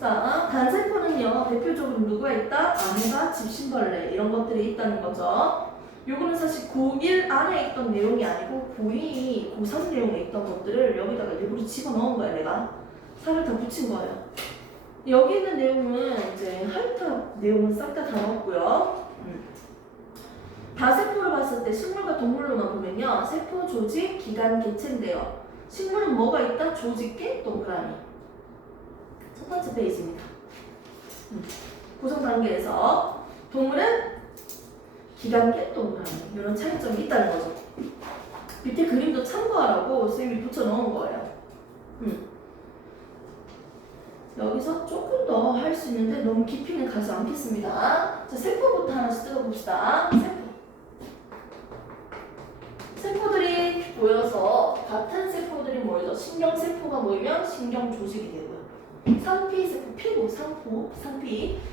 자, 단세포는요, 대표적으로 누가 있다? 아메바, 집신벌레 이런 것들이 있다는 거죠. 요거는 사실 고1 안에 있던 내용이 아니고 고2, 고3 내용에 있던 것들을 여기다가 일부러 집어넣은 거야, 내가. 살을 다 붙인 거예요. 여기 있는 내용은 이제 하이탑 내용은 싹 다 넣었고요. 다세포를 봤을 때 식물과 동물로만 보면요, 세포, 조직, 기관, 개체인데요. 식물은 뭐가 있다? 조직계, 동그라미. 첫 번째 페이지입니다. 구성 단계에서 동물은 기관계, 동그라미 이런 차이점이 있다는 거죠. 밑에 그림도 참고하라고 선생님이 붙여 넣은 거예요. 여기서 조금 더 할 수 있는데 너무 깊이는 가지 않겠습니다. 자, 세포부터 하나씩 뜯어봅시다. 세포들이 모여서 같은 세포들이 모여서 신경세포가 모이면 신경조직이 되고요. 상피세포, 피부,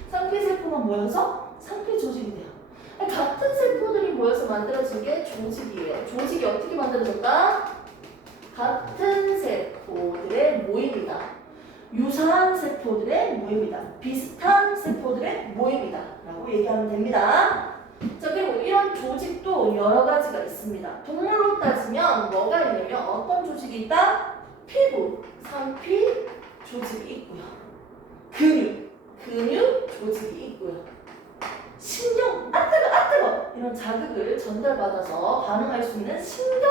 상피세포가 모여서 상피조직이 돼요. 같은 세포들이 모여서 만들어진 게 조직이에요. 조직이 어떻게 만들어졌다? 같은 세포들의 모임이다. 유사한 세포들의 모임이다. 비슷한 세포들의 모임이다. 라고 얘기하면 됩니다. 자, 그리고 이런 조직도 여러 가지가 있습니다. 동물로 따지면 뭐가 있냐면 어떤 조직이 있다? 피부, 상피 조직이 있고요. 근육 조직이 있고요. 신경, 뜨거! 이런 자극을 전달받아서 반응할 수 있는 신경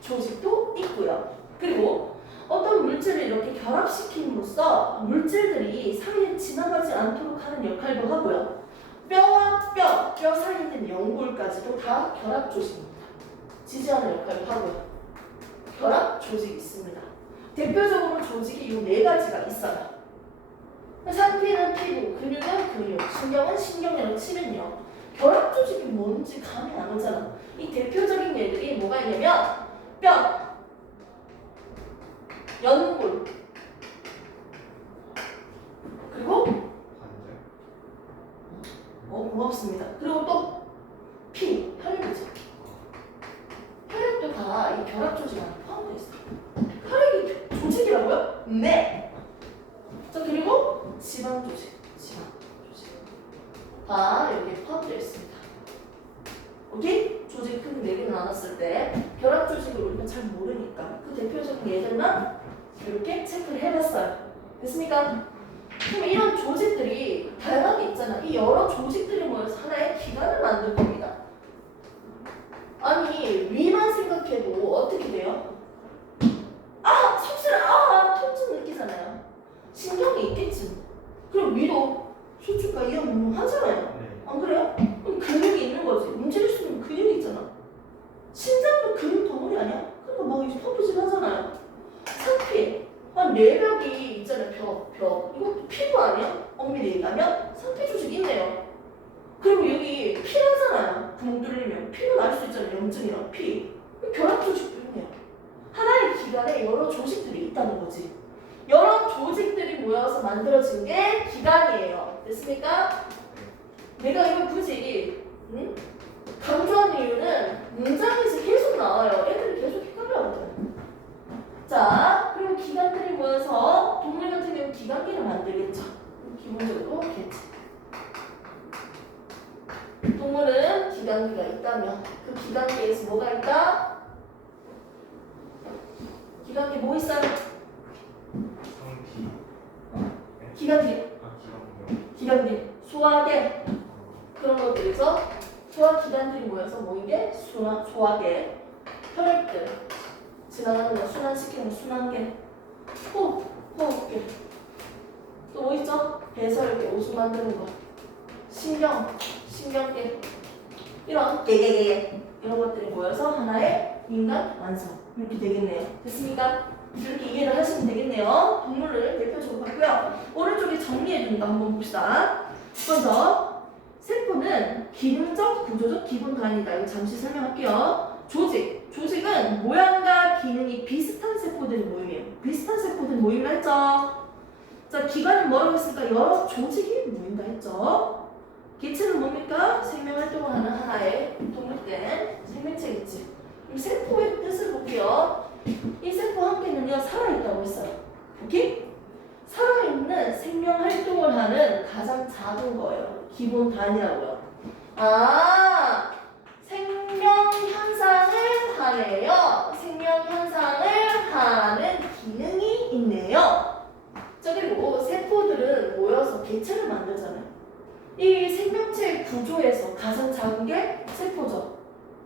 조직도 있고요. 그리고 어떤 물질을 이렇게 결합시킴으로써 물질들이 사이에 지나가지 않도록 하는 역할도 하고요. 뼈와 뼈 사이에 있는 연골까지도 다 결합 조직입니다. 지지하는 역할을 하고요. 결합 조직이 있습니다. 대표적으로 조직이 이 네 가지가 있어요. 상피는 피부, 근육은 근육, 신경은 신경이라고 치면요. 결합 조직이 뭔지 감이 안 오잖아. 이 대표적인 예들이 뭐가 있냐면 뼈, 연골, 그리고 고맙습니다. 그리고 또 피, 혈액이죠. 혈액도 다 이 결합 조직 안에 포함되어 있어요. 혈액이 조직이라고요? 네. 자, 그리고 지방 조직 다 여기에 포함되어 있습니다. 오케이? 조직 큰 4개를 나눴을 때 결합 조직을 우리가 잘 모르니까 그 대표적인 예들만 이렇게 체크를 해봤어요. 됐습니까? 그럼 이런 조직들이 다양하게 있잖아. 이 여러 조직들이 모여서 하나의 기관을 만들 겁니다. 아니, 위만 생각해도 어떻게 돼요? 섭취를 통증 느끼잖아요. 신경이 있겠지. 그럼 위도 수축과 이완 운동 하잖아요. 안 그래요? 그럼 근육이 있는 거지. 움직일 수 있는 근육이 있잖아. 심장도 근육 덩어리 아니야? 그러니까 막 이제 펌프질 하잖아요. 상피, 내벽이 있잖아요. 벽. 이것도 피부 아니야? 엄밀히 얘기하면 상피 조직이 있네요. 그리고 여기 피나잖아요. 붕 뚫리면 피가 날 수 있잖아요. 염증이랑 피. 결합 조직도 있네요. 하나의 기관에 여러 조직들이 있다는 거지. 여러 조직들이 모여서 만들어진 게 기관이에요. 됐습니까? 내가 이거 굳이 강조하는 이유는 문장에서 계속 나와요. 애들이 계속 헷갈려하거든요. 자, 그리고 기관들이 모여서 동물 같은 경우 기관기를 만들겠죠. 기본적으로 개체. 동물은 기관기가 있다면 그 기관기에서 뭐가 있다? 기관기 뭐 있어요? 기관기, 소화계 그런 것들에서 소화기관들이 모여서 모인 게 소화계, 혈액들 지나가는 거 순환시키는 거 순환계, 호흡계 또 뭐 있죠? 배설계, 오줌 만드는 거, 신경계 이런 개개개 이런 것들이 모여서 하나의 인간 완성 이렇게 되겠네요. 됐습니까? 이렇게 이해를 하시면 되겠네요. 동물을 대표적으로 봤고요. 오른쪽에 정리해주는 거 한번 봅시다. 먼저 세포는 기능적, 구조적 기본 단위다. 이거 잠시 설명할게요. 조직은 모양과 기능이 비슷한 세포들이 모임이에요. 비슷한 세포들 모임을 했죠. 자, 기관은 뭐라고 했을까? 여러 조직이 모인다 했죠. 개체는 뭡니까? 생명활동을 하는 하나의 독립된 생명체겠지. 그럼 세포의 뜻을 볼게요. 이 세포 한 개는요 살아있다고 했어요. 오케이? 살아있는 생명활동 단위만은 가장 작은 거예요. 기본 단위라고요. 아, 생명 현상을 하네요. 생명 현상을 하는 기능이 있네요. 자, 그리고 세포들은 모여서 개체를 만들잖아요. 이 생명체 구조에서 가장 작은 게 세포죠.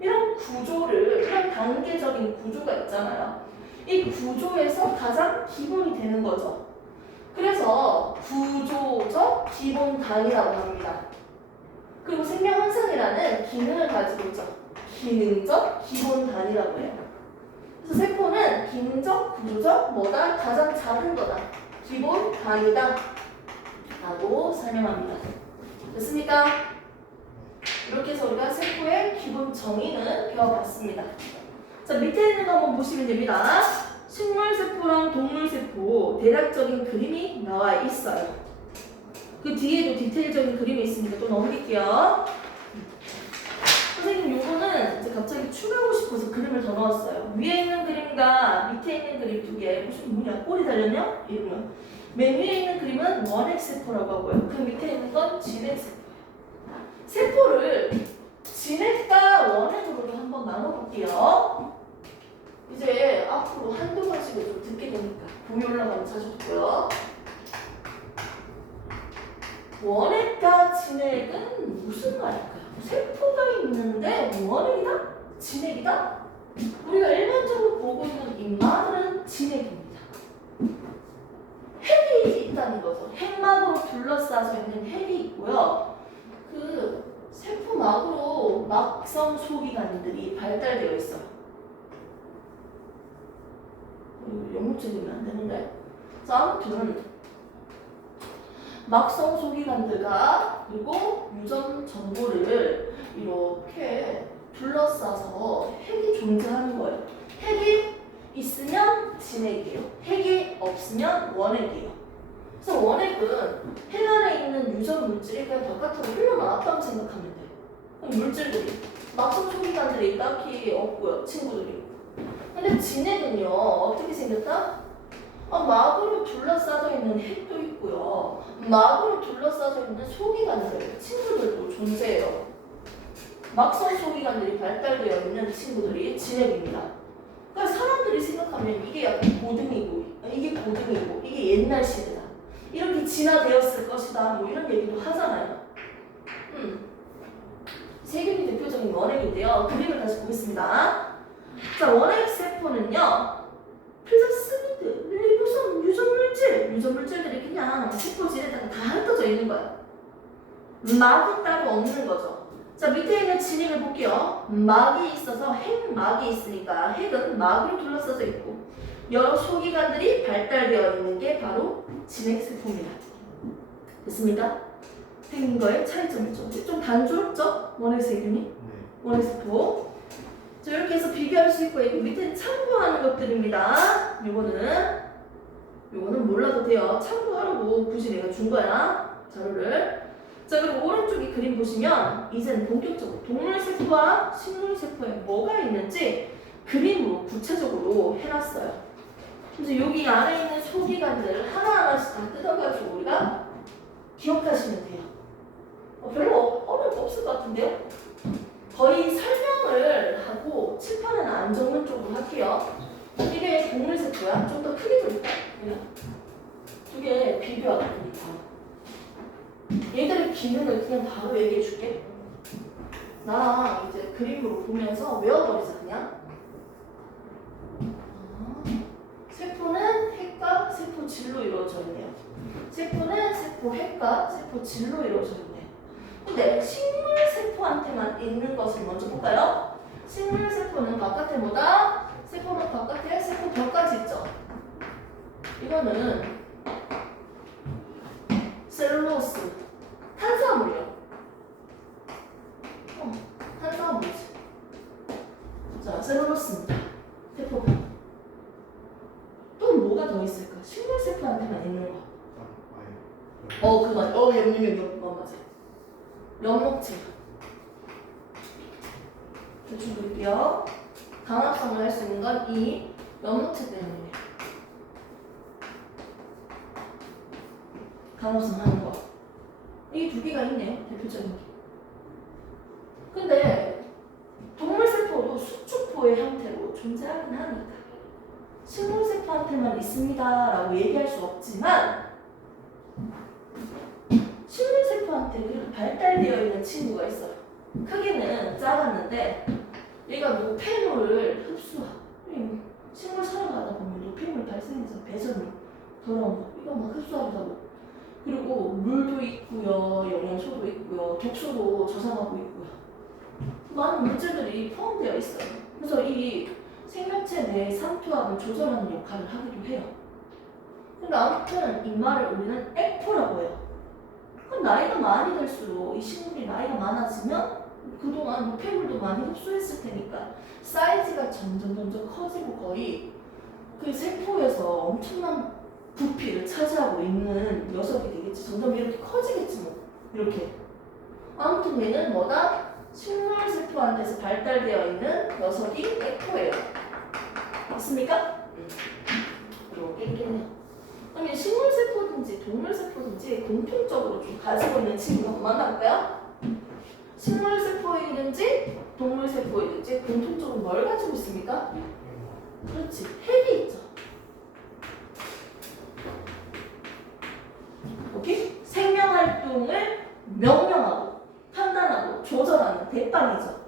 이런 구조를, 이런 단계적인 구조가 있잖아요. 이 구조에서 가장 기본이 되는 거죠. 그래서 구조적 기본 단위라고 합니다. 그리고 생명 현상이라는 기능을 가지고 있죠. 기능적 기본 단위라고 해요. 그래서 세포는 기능적, 구조적, 뭐다? 가장 작은 거다. 기본 단위다. 라고 설명합니다. 됐습니까? 이렇게 해서 우리가 세포의 기본 정의는 배워봤습니다. 자, 밑에 있는 거 한번 보시면 됩니다. 식물세포랑 동물세포 대략적인 그림이 나와 있어요. 그 뒤에도 디테일적인 그림이 있으니까 또 넘길게요. 선생님 요거는 이제 갑자기 추가하고 싶어서 그림을 더 넣었어요. 위에 있는 그림과 밑에 있는 그림 두 개. 무슨 뭐냐? 꼬리 달렸냐? 이러면. 맨 위에 있는 그림은 원핵세포라고 하고요. 그 밑에 있는 건 진핵세포예요. 세포를 진핵과 원핵으로 한번 나눠볼게요. 이제 앞으로 한두 번씩은 좀 듣게 되니까 봄이 올라가면 자주 듣고요. 원핵과 진핵은 무슨 말일까요? 세포가 있는데 원핵이다? 진핵이다? 우리가 일반적으로 보고 있는 인마들은 진핵입니다. 핵이 있다는 거죠. 핵막으로 둘러싸져 있는 핵이 있고요. 그 세포막으로 막성 소기관들이 발달되어 있어요. 영국적이면 안 되는데. 자, 아무튼 막성 소기관들과 그리고 유전 정보를 이렇게 둘러싸서 핵이 존재하는 거예요. 핵이 있으면 진핵이에요. 핵이 없으면 원핵이에요. 그래서 원핵은 핵 안에 있는 유전 물질이 그냥 바깥으로 흘러나왔다고 생각하면 돼요. 그럼 물질들이 막성 소기관들이 딱히 없고요. 친구들이. 근데 진핵은요. 어떻게 생겼다? 막으로 둘러싸져 있는 핵도 있고요. 막으로 둘러싸져 있는 소기관들, 친구들도 존재해요. 막성 소기관들이 발달되어 있는 친구들이 진핵입니다. 그러니까 사람들이 생각하면 이게 약간 고등이고, 이게 고등이고, 이게 옛날 시대다. 이렇게 진화되었을 것이다. 뭐 이런 얘기도 하잖아요. 세균이 대표적인 원핵인데요. 그림을 다시 보겠습니다. 자, 원핵 세포는요. 플라스미드, 리보솜, 유전물질들이 그냥 세포질에다가 다 흩어져 있는 거야. 막이 따로 없는 거죠. 자, 밑에 있는 진핵을 볼게요. 막이 있어서 핵막이 있으니까 핵은 막으로 둘러싸져 있고 여러 소기관들이 발달되어 있는 게 바로 진핵세포입니다. 됐습니까? 생긴거의 차이점이죠. 좀 단조롭죠? 원핵세균이? 원핵세포. 자, 이렇게 해서 비교할 수 있고 밑에 참고하는 것들입니다. 요거는 몰라도 돼요. 참고하라고 굳이 내가 준 거야. 자료를. 자, 그리고 오른쪽에 그림 보시면 이제는 본격적으로 동물세포와 식물세포에 뭐가 있는지 그림으로 구체적으로 해놨어요. 그래서 여기 안에 있는 소기관들 하나하나씩 다 뜯어가지고 우리가 기억하시면 돼요. 별로 어려울 거 없을 것 같은데요? 거의 설명을 하고 칠판에는 안 적는 쪽으로 할게요. 이게 동물세포야. 좀 더 크게 그릴까? 두 개 비교하다 보니까 얘들의 기능을 그냥 바로 얘기해 줄게. 나랑 이제 그림으로 보면서 외워버리자 그냥. 세포는 핵과 세포질로 이루어져 있네요. 세포는 세포 핵과 세포질로 이루어져 있네요. 근데 식물세포한테만 있는 것을 먼저 볼까요? 식물세포는 바깥에 뭐다? 세포는 바깥에 세포벽까지 있죠. 이거는 셀룰로스, 탄수화물이요. 탄수화물이지. 자, 셀룰로스입니다. 세포벽. 또 뭐가 더 있을까? 식물세포한테만 있는 거. 그거 맞아. 맞아. 엽록체. 대충 그릴게요. 강합성을 할 수 있는 건 이 엽록체 때문이에요. 강합성 하는 거. 이 두 개가 있네요. 대표적인 게. 근데 동물세포도 수축포의 형태로 존재하긴 하니까 식물세포한테만 있습니다라고 얘기할 수 없지만 식물세포한테 그래도 발달되어 있는 친구가 있어요. 크기는 작았는데 얘가 노폐물을 흡수하고 식물 살아가다 보면 노폐물 발생해서 배설물 더러운 거 이거 막 흡수하다고 그리고 물도 있고요 영양소도 있고요 독소도 저장하고 있고요 많은 물질들이 포함되어 있어요. 그래서 이 생명체 내 산투압을 조절하는 역할을 하기도 해요. 근데 아무튼 이 말을 우리는 에코라고 해요. 그럼 나이가 많이 들수록 이 식물이 나이가 많아지면 그동안 노폐물도 많이 흡수했을 테니까 사이즈가 점점 커지고 거의 그 세포에서 엄청난 부피를 차지하고 있는 녀석이 되겠지. 점점 이렇게 커지겠지 뭐. 이렇게. 아무튼 얘는 뭐다? 식물세포한테서 발달되어 있는 녀석이 에코예요. 맞습니까? 그리고 깼겠네요. 그럼 이 식물세포든지 동물세포든지 공통적으로 좀 가지고 있는 친구가 한번 만나볼까요? 식물세포이든지 동물세포이든지 공통적으로 뭘 가지고 있습니까? 그렇지, 핵이 있죠. 오케이? 생명활동을 명령하고 판단하고 조절하는 대빵이죠.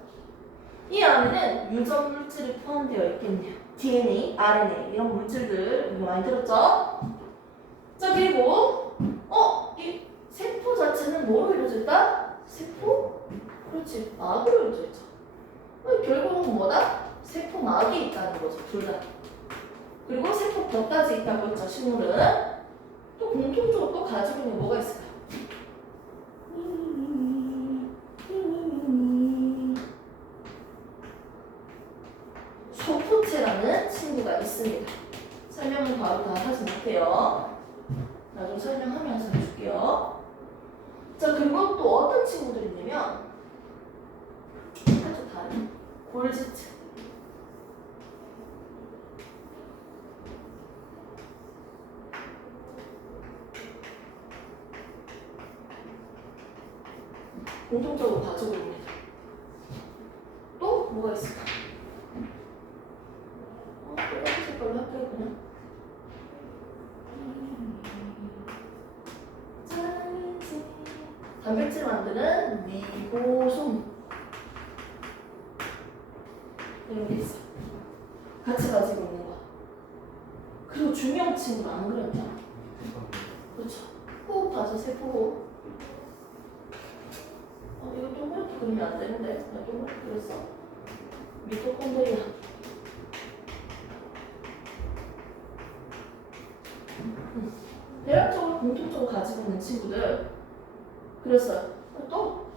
이 안에는 유전 물질이 포함되어 있겠네요. DNA, RNA 이런 물질들 우리 많이 들었죠? 자 그리고 이 세포 자체는 뭐로 이루어져 있다? 세포? 그렇지, 막으로 이루어져 있죠. 결국은 뭐다? 세포막이 있다는 거죠, 둘 다. 그리고 세포벽까지 있다고 했죠, 식물은. 또 공통적으로 또 가지고 있는 뭐가 있을까요? 소포체라는 친구가 있습니다. 설명은 바로 다 하지 못해요. 나중에 설명하면서 해줄게요. 자, 그리고 또 어떤 친구들이 있냐면 아주 다른 골지체. 공통적으로 가지고 있습니다. 또 뭐가 있을까? 빨간색 걸로 할까요, 그냥? 단백질 만드는 리보솜 이런 게 있어. 같이 가지고 있는 거. 그리고 중요한 친구가 안 그렸잖아. 그렇죠. 호흡하죠, 세포. 이거 동그랗게 그리면 안 되는데. 나 동그랗게 그렸어. 미토콘드리아. 대략적으로 공통적으로 가지고 있는 친구들 그랬어요. 또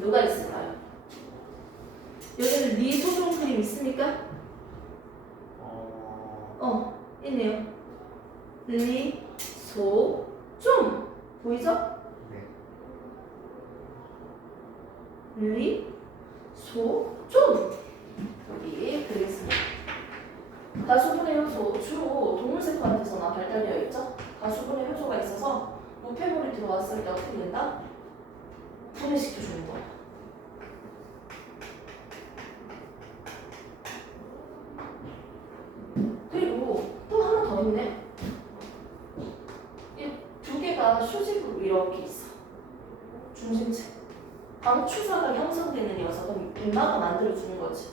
누가 있을까요? 여기는 리소솜 그림 있습니까? 있네요. 리소좀 보이죠? 네. 리소좀 여기 그리겠습니다. 가수분해 효소 주로 동물세포한테서만 발달되어 있죠. 가수분해 효소가 있어서 노폐물이 들어왔을 때 어떻게 된다? 분해시켜주는 거예요. 그리고 또 하나 더 있네. 이 두 개가 수직으로 이렇게 있어. 중심체. 방추사가 형성되는 녀석은 이마가 만들어주는 거지.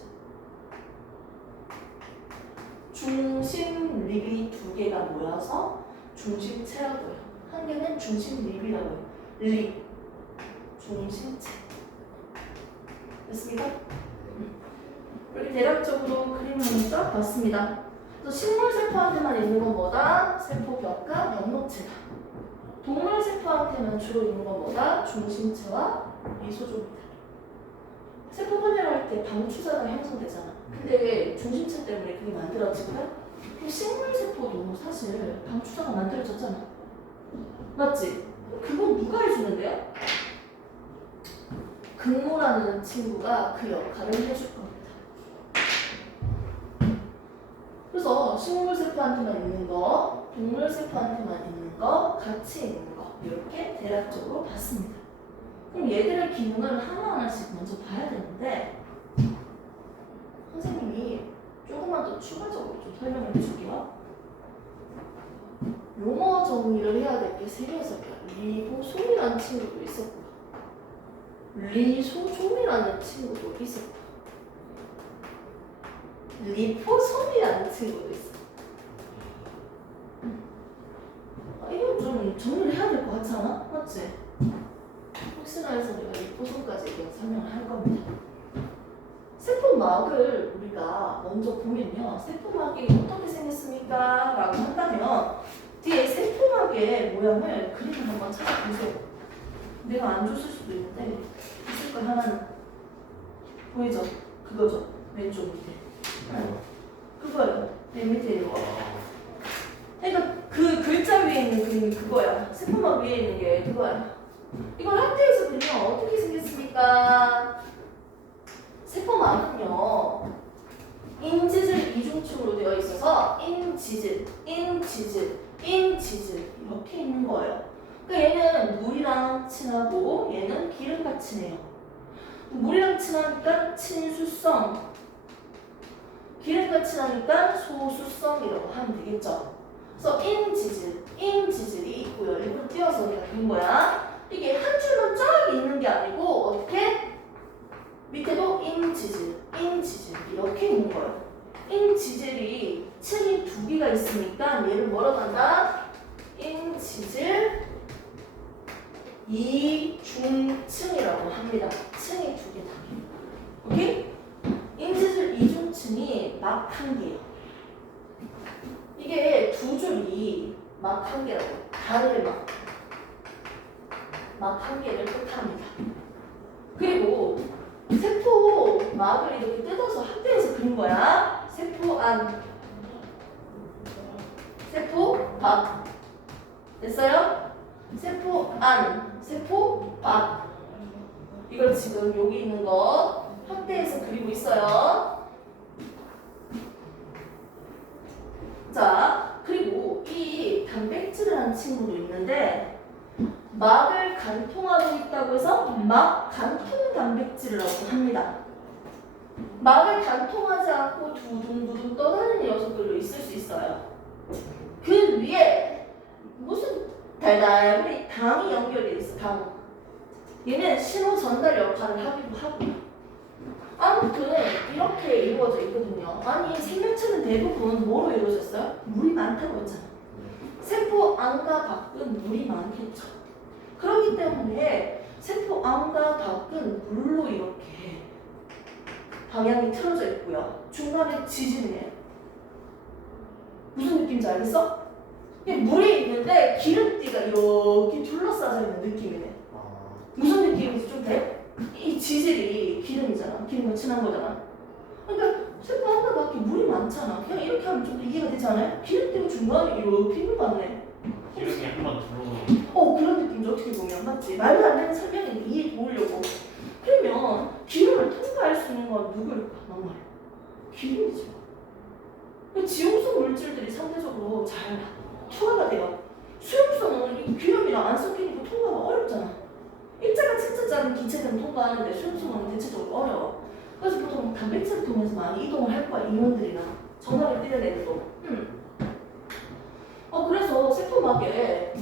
중심 립이 두 개가 모여서 중심체라고 해요. 한 개는 중심 립이라고 해요. 립, 중심체. 됐습니까? 이렇게 대략적으로 그림을 한번 봤습니다. 그래서 식물세포한테만 있는 건 뭐다? 세포벽과 연모체다. 동물세포한테만 주로 있는 건 뭐다? 중심체와 미소종이다. 세포 분열할 때 방추사가 형성되잖아. 근데 중심체 때문에 그게 만들어지고요. 식물세포도 사실 방추사가 만들어졌잖아. 맞지? 그건 누가 해주는데요? 근모라는 친구가 그 역할을 해줄 겁니다. 그래서 그래서 식물세포한테만 있는 거, 동물세포한테만 있는 거, 같이 있는 거 이렇게 대략적으로 봤습니다. 그럼 얘들의 기능을 하나하나씩 먼저 봐야 되는데 선생님이 조금만 더 추가적으로 좀 설명을 해줄게요. 용어 정리를 해야 될 게 세 개였어요. 리보솜이라는 친구도 있었고 리소솜이라는 친구도 있었고 리포솜이라는 친구도 있어. 이건 좀 정리를 해야 될 것 같지 않아? 맞지? 혹시나 해서 내가 리포솜까지 얘기해 설명을 할 겁니다. 세포막을 우리가 먼저 보면요. 세포막이 어떻게 생겼습니까? 라고 한다면 뒤에 세포막의 모양을 그림을 한번 찾아보세요. 내가 안 줬을 수도 있는데 있을 거 하나는 보이죠? 그거죠. 왼쪽 밑에. 그거예요. 맨 밑에 있는 거. 그러니까 그 글자 위에 있는 그림이 그거야. 세포막 위에 있는 게 그거야. 이걸 학교에서 그리면 어떻게 생겼습니까? 세포막은요. 인지질 이중축으로 되어 있어서 인지질 이렇게 있는 거예요. 그러니까 얘는 물이랑 친하고 얘는 기름과 친해요. 물이랑 친하니까 친수성, 기름과 친하니까 소수성이라고 하면 되겠죠. 그래서 인지질이 있고요. 일부러 띄어서 내가 그린 거야. 이게 한 줄만 쫙 있는 게 아니고 어떻게? 밑에도 인지질 이렇게 있는 거예요. 인지질이 층이 두 개가 있으니까 얘를 뭐라고 한다? 인지질 이중층이라고 합니다. 층이 두 개다. 오케이? 인지질 이중층이 막 한 개예요. 이게 두 줄이 막 한 개라고. 단을 막 한 개를 뜻합니다. 그리고 세포막을 이렇게 뜯어서 학대해서 그린 거야. 세포막. 됐어요? 세포막. 이걸 지금 여기 있는 거 확대해서 그리고 있어요. 자, 그리고 이 단백질이라는 친구도 있는데 막을 간통하고 있다고 해서 막 간통 단백질이라고 합니다. 막을 간통하지 않고 두둥두둥 떠다니는 녀석들도 있을 수 있어요. 그 위에 무슨 달달이 당이 연결되어 있어. 당. 얘는 신호 전달 역할을 하기도 하고요. 아무튼 이렇게 이루어져 있거든요. 아니 생명체는 대부분 뭐로 이루어졌어요? 물이 많다고 했잖아. 세포 안과 밖은 물이 많겠죠. 그렇기 때문에 세포 안과 밖은 물로 이렇게 방향이 틀어져 있고요. 중간에 지진이에요. 무슨 느낌인지 알겠어? 물이 있는데 기름띠가 이렇게 둘러싸여 있는 느낌이네. 무슨 느낌인지 좀 돼? 이 지질이 기름이잖아. 기름과 친한 거잖아. 그러니까 세포 안과 밖에 물이 많잖아. 그냥 이렇게 하면 좀 더 이해가 되지 않아요? 기름띠가 중간에 이렇게 있는 거 같네. 기름이 한번 들어오는 그런 느낌이죠. 어떻게 보면 맞지? 말도 안 되는 설명인데 이해 도우려고. 그러면 기름을 통과할 수 있는 건 누구일까? 정말 기름이죠. 지용성 물질들이 상대적으로 잘 투하가 돼요. 수용성은 이 기름이랑 안 섞이니까 통과가 어렵잖아. 일자가 진짜 작은 기체들은 통과하는데 수용성은 대체적으로 어려워. 그래서 보통 단백질을 통해서 많이 이동을 할 거야. 이온들이나 전하를 띄는 애들도. 그래서 세포막에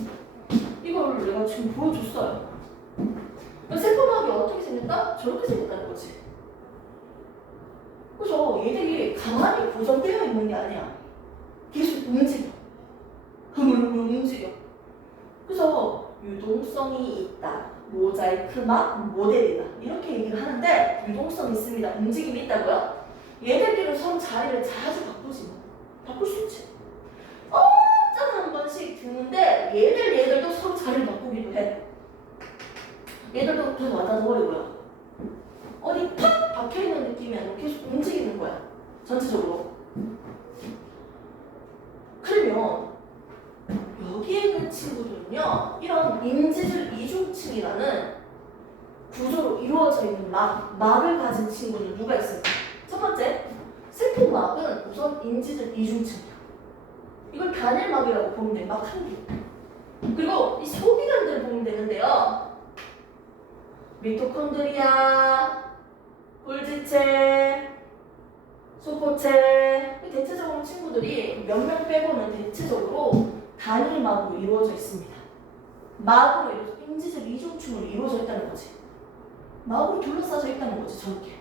이걸 내가 지금 보여줬어요. 세포막이 어떻게 생겼다? 저렇게 생겼다는 거지. 그래서 얘들이 가만히 고정되어 있는 게 아니야. 계속 움직여. 흐물흐물 움직여. 그래서 유동성이 있다. 모자이크막 모델이다. 이렇게 얘기를 하는데 유동성이 있습니다. 움직임이 있다고요? 얘들끼리 서로 자리를 자주 바꾸지 뭐. 바꿀 수 있지. 한 번씩 드는데 얘들도 서로 자리를 바꾸기도 해. 얘들도 계속 왔다 버리고요. 어디 팍 박혀있는 느낌이 아니고 계속 움직이는 거야. 전체적으로. 그러면 여기에 있는 친구들은요. 이런 인지질 이중층이라는 구조로 이루어져 있는 막을 가진 친구는 누가 있을까? 첫 번째, 세포막은 우선 인지들 이중층이야. 이걸 단일막이라고 보면 돼. 막 한 개. 그리고 이 소기관들을 보면 되는데요. 미토콘드리아, 골지체, 소포체. 대체적으로 친구들이 몇 명 빼고는 대체적으로 단일막으로 이루어져 있습니다. 막으로 이루어져, 인지적 이중층으로 이루어져 있다는 거지. 막으로 둘러싸져 있다는 거지, 저렇게.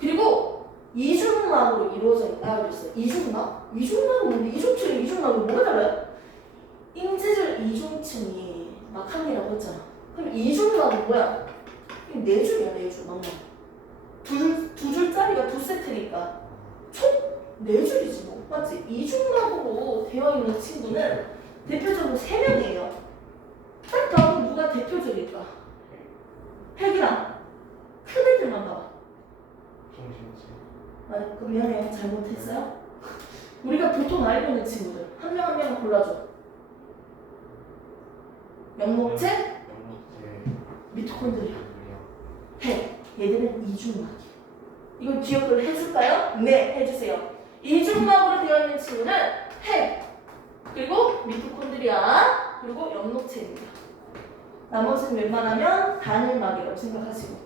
그리고 이중막으로 이루어져 있다고 그랬어요. 이중막? 이중막은 뭔데? 이중층이 이중막으로 뭐가 달라요? 인지적 이중층이 막 한 개라고 했잖아. 그럼 이중막은 뭐야? 네 줄이야, 네 줄. 막막. 두 줄짜리가 두 세트니까 총 네 줄이지 뭐. 맞지? 이중막으로 되어 있는 친구는 대표적으로 3명이에요. 딱 봐도 누가 대표적일까? 핵이랑 큰 애들만 봐봐. 아, 그럼 미안해요. 잘못했어요? 우리가 보통 알고 있는 친구들 한 명 한 명 골라줘. 영목체, 미토콘드리아, 핵. 얘들은 이중막이에요. 이걸 기억을 해줄까요? 네, 해주세요. 이중막으로 되어 있는 친구는 핵, 그리고 미토콘드리아, 그리고 영목체입니다. 나머지는 웬만하면 단일막이라고 생각하시고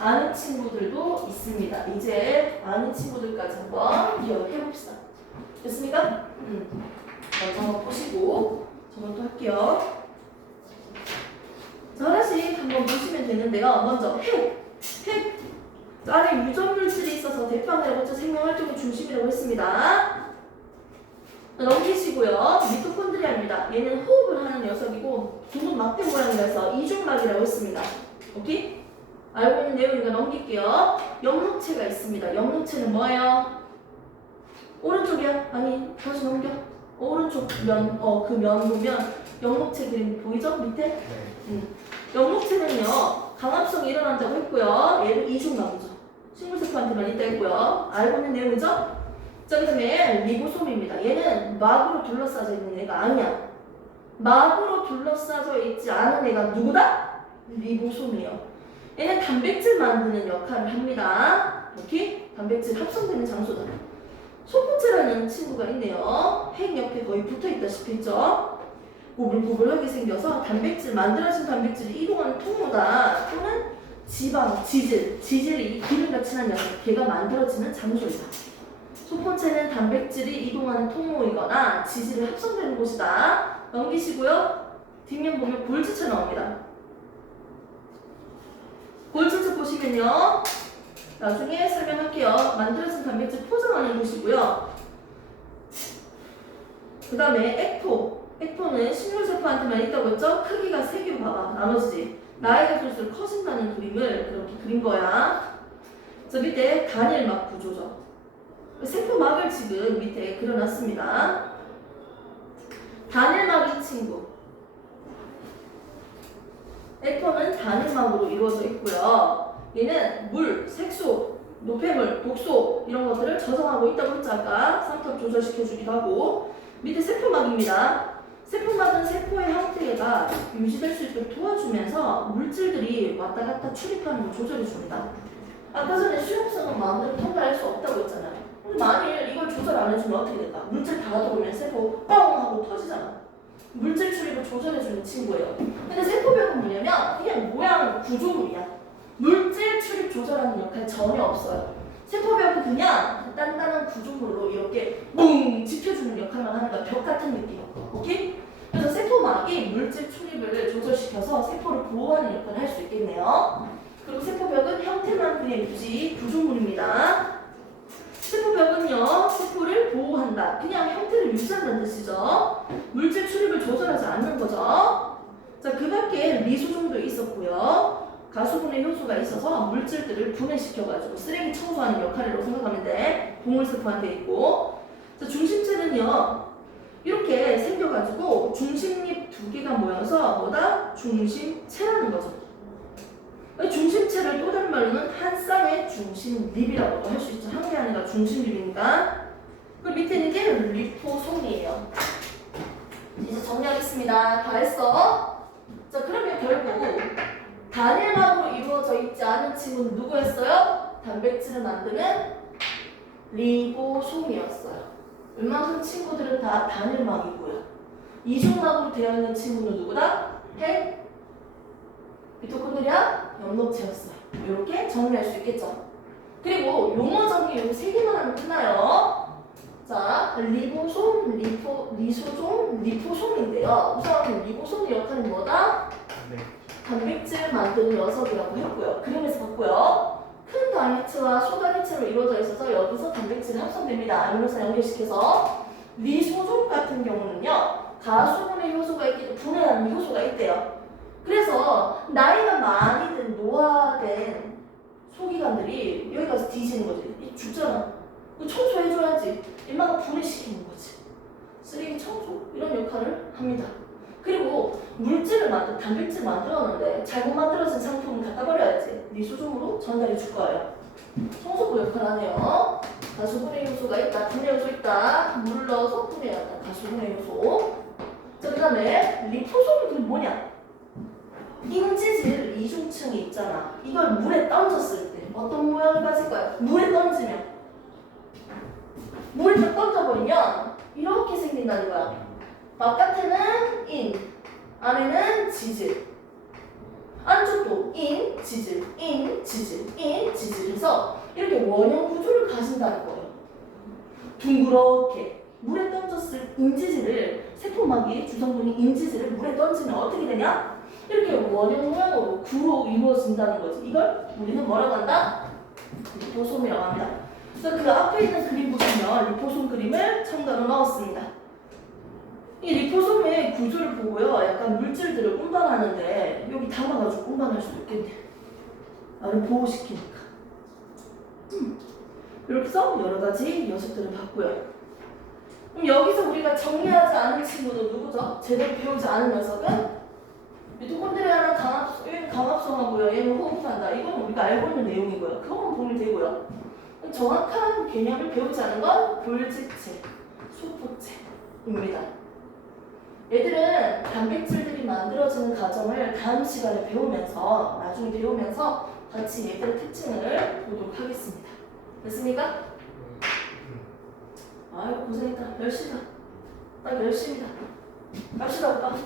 아는 친구들도 있습니다. 이제 아는 친구들까지 한번 기억을 해봅시다. 됐습니까? 먼저 한번 보시고 저번 또 할게요. 자, 하나씩 한번 보시면 되는데요. 먼저 핵. 안에 유전물질이 있어서 대빵이라고 했죠. 생명활동의 중심이라고 했습니다. 넘기시고요. 미토콘드리아입니다. 얘는 호흡을 하는 녀석이고 둥근 막대 모양이라서 이중막이라고 했습니다. 오케이? 알고 있는 내용이니까 넘길게요. 영록체가 있습니다. 영록체는 뭐예요? 오른쪽이야? 아니, 다시 넘겨. 오른쪽 면, 그 면 보면 영록체 그림 보이죠? 밑에? 영록체는요, 강압성이 일어난다고 했고요. 얘는 이중막이죠. 식물세포한테만 있다 했고요. 알고 있는 내용이죠? 자, 그 다음에 리보솜입니다. 얘는 막으로 둘러싸져 있는 애가 아니야. 막으로 둘러싸져 있지 않은 애가 누구다? 리보솜이에요. 얘는 단백질 만드는 역할을 합니다. 이렇게 단백질 합성되는 장소다. 소포체라는 친구가 있네요. 핵 옆에 거의 붙어있다시피 했죠? 보글보글하게 생겨서 단백질, 만들어진 단백질이 이동하는 통로다. 또는 지방, 지질이 기름같이 난 녀석, 걔가 만들어지는 장소이다. 소포체는 단백질이 이동하는 통로이거나 지질이 합성되는 곳이다. 넘기시고요. 뒷면 보면 골지체 나옵니다. 골지체 보시면요. 나중에 설명할게요. 만들어진 단백질 포장하는 곳이고요. 그 다음에 액토는 식물세포한테만 있다고 했죠? 크기가 3개로 봐봐. 나머지지. 나이가 들수록 커진다는 그림을 그렇게 그린 거야. 저 밑에 단일막 구조죠. 세포막을 지금 밑에 그려놨습니다. 단일막인 친구. 액토는 단일막으로 이루어져 있고요. 얘는 물, 색소, 노폐물, 독소 이런 것들을 저장하고 있다고 했죠. 아까 삼탑 조절시켜주기도 하고. 밑에 세포막입니다. 세포막은 세포의 형태가 유지될 수 있도록 도와주면서 물질들이 왔다 갔다 출입하는 걸 조절해줍니다. 아까 전에 수용성은 마음대로 통과할 수 없다고 했잖아요. 근데 만일 이걸 조절 안 해주면 어떻게 될까? 물질 다 들어오면 세포 뻥 하고 터지잖아. 물질 출입을 조절해주는 친구예요. 근데 세포벽은 뭐냐면 그냥 모양 구조물이야. 물질 출입 조절하는 역할 전혀 없어요. 세포벽은 그냥 단단한 구조물로 이렇게 뭉 지켜주는 역할만 하는 거야. 벽 같은 느낌. 오케이? 그래서 세포막이 물질 출입을 조절시켜서 세포를 보호하는 역할을 할 수 있겠네요. 그리고 세포벽은 형태만 그냥 유지 구조물입니다. 세포벽은요, 세포를 보호한다. 그냥 형태를 유지한다는 뜻이죠. 물질 출입을 조절하지 않는 거죠. 자, 그 밖에 리소좀도 있었고요. 가수분해 효소가 있어서 물질들을 분해시켜가지고 쓰레기 청소하는 역할이라고 생각하면 돼. 동물세포한테 있고. 자, 중심체는요, 이렇게 생겨가지고 중심립 2개가 모여서 뭐다? 중심체라는 거죠. 중심체를 또 다른 말로는 한 쌍의 중심립이라고도 할 수 있죠. 한 개 아니라 중심립이니까. 그 밑에 있는 게 리포솜이에요. 이제 정리하겠습니다. 다 했어? 자, 그러면 결국 단일막으로 이루어져 있지 않은 친구는 누구였어요? 단백질을 만드는 리보솜이었어요. 웬만큼 친구들은 다 단일막이고요. 이중막으로 되어 있는 친구는 누구다? 핵, 미토콘드리아, 엽록체였어요. 이렇게 정리할 수 있겠죠. 그리고 용어 정리 요거 3개만 하면 끝나요. 자, 리보솜, 리소솜, 리포솜인데요. 우선 리보솜의 역할은 뭐다? 단백질 만드는 녀석이라고 했고요. 그림에서 봤고요. 큰 단위체와 소단위체로 이루어져 있어서 여기서 단백질이 합성됩니다. 아미노산 연결시켜서 리소솜 같은 경우는요. 가수분해 효소가 있기 분해하는 효소가 있대요. 그래서 나이가 많이 든 노화된 소기관들이 여기 가서 뒤지는 거지. 죽잖아. 청소해줘야지. 인마가 분해시키는 거지. 쓰레기 청소 이런 역할을 합니다. 그리고 물질을 단백질 만들었는데 잘못 만들어진 상품을 갖다 버려야지. 리소솜으로 전달해 줄 거예요. 청소부 역할을 하네요. 가수분해 요소가 있다. 분해 요소 있다. 물을 넣어서 분해한다. 가수분해 요소. 자, 그 다음에 리포솜이 그게 뭐냐? 인지질 이중층이 있잖아. 이걸 물에 던졌을 때 어떤 모양을 가질까요? 물에 던지면 물에 딱 던져버리면 이렇게 생긴다는 거야. 바깥에는 인, 안에는 지질. 안쪽도 인, 지질, 인, 지질, 인, 지질 해서 이렇게 원형 구조를 가진다는 거예요. 둥그렇게 물에 던졌을 인지질을 세포막이 주성분이 인지질을 물에 던지면 어떻게 되냐? 이렇게 원형 모양으로 구로 이루어진다는 거지. 이걸 우리는 뭐라고 한다? 리포솜이라고 합니다. 그래서 그 앞에 있는 그림 보시면 리포솜 그림을 첨가로 넣었습니다. 이 리포솜의 구조를 보고요. 약간 물질들을 운반하는데 여기 담아가지고 운반할 수도 있겠네. 나를 보호시키니까. 이렇게 해서 여러 가지 녀석들을 봤고요. 그럼 여기서 우리가 정리하지 않은 친구는 누구죠? 제대로 배우지 않은 녀석은 미토콘드리아는 강합성하고요. 얘는 호흡한다. 이건 우리가 알고 있는 내용이고요. 그거만 보면 되고요. 정확한 개념을 배우지 않은 건 불지체, 소포체입니다. 얘들은 단백질들이 만들어지는 과정을 다음 시간에 배우면서 나중에 배우면서 같이 얘들의 특징을 보도록 하겠습니다. 됐습니까? 아이고 고생했다. 10시다. 딱 10시입니다. 갑시다 오빠.